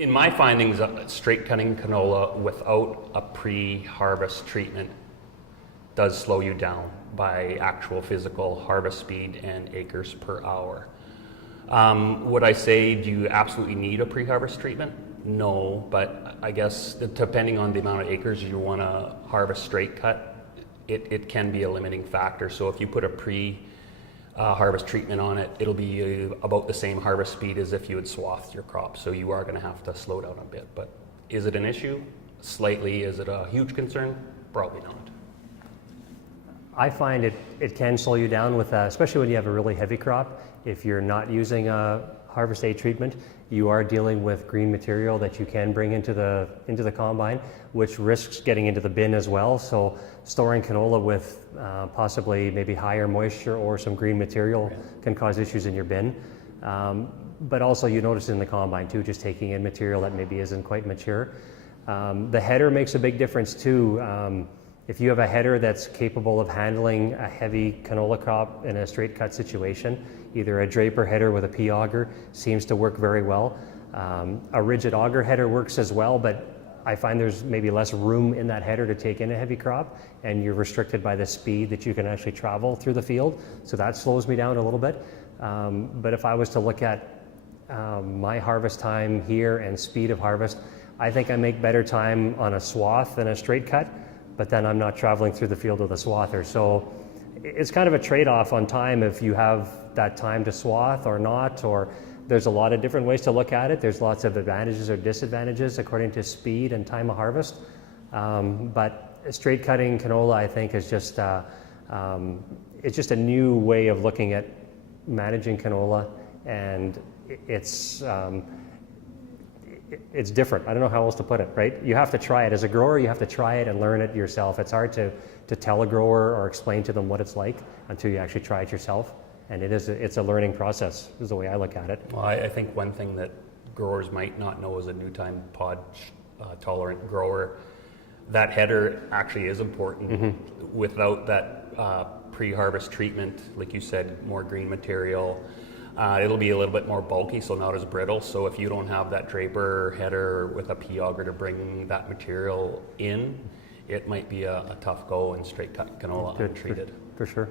In my findings, straight cutting canola without a pre-harvest treatment does slow you down by actual physical harvest speed and acres per hour. Would I say, do you absolutely need a pre-harvest treatment? No, but I guess depending on the amount of acres you want to harvest straight cut, it can be a limiting factor. So if you put a pre-harvest treatment on it, it'll be about the same harvest speed as if you had swathed your crop. So you are going to have to slow down a bit. But is it an issue? Slightly. Is it a huge concern? Probably not. I find it can slow you down with, especially when you have a really heavy crop. If you're not using a harvest A treatment, you are dealing with green material that you can bring into the combine, which risks getting into the bin as well. So storing canola with possibly maybe higher moisture or some green material can cause issues in your bin. But also you notice in the combine too, just taking in material that maybe isn't quite mature. The header makes a big difference too. If you have a header that's capable of handling a heavy canola crop in a straight cut situation, either a draper header with a P auger seems to work very well. A rigid auger header works as well, but I find there's maybe less room in that header to take in a heavy crop, and you're restricted by the speed that you can actually travel through the field. So that slows me down a little bit. But if I was to look at my harvest time here and speed of harvest, I think I make better time on a swath than a straight cut, but then I'm not traveling through the field with a swather. So it's kind of a trade-off on time if you have that time to swath or not, or there's a lot of different ways to look at it. There's lots of advantages or disadvantages according to speed and time of harvest. But straight cutting canola, I think, is just it's just a new way of looking at managing canola, and it's different. I don't know how else to put it, right? You have to try it. As a grower, you have to try it and learn it yourself. It's hard to tell a grower or explain to them what it's like until you actually try it yourself. And it's a learning process, is the way I look at it. Well, I think one thing that growers might not know as a new time pod tolerant grower, that header actually is important. Mm-hmm. Without that pre-harvest treatment, like you said, more green material, it'll be a little bit more bulky, so not as brittle. So if you don't have that draper header with a P auger to bring that material in, it might be a tough go in straight cut canola untreated. For sure.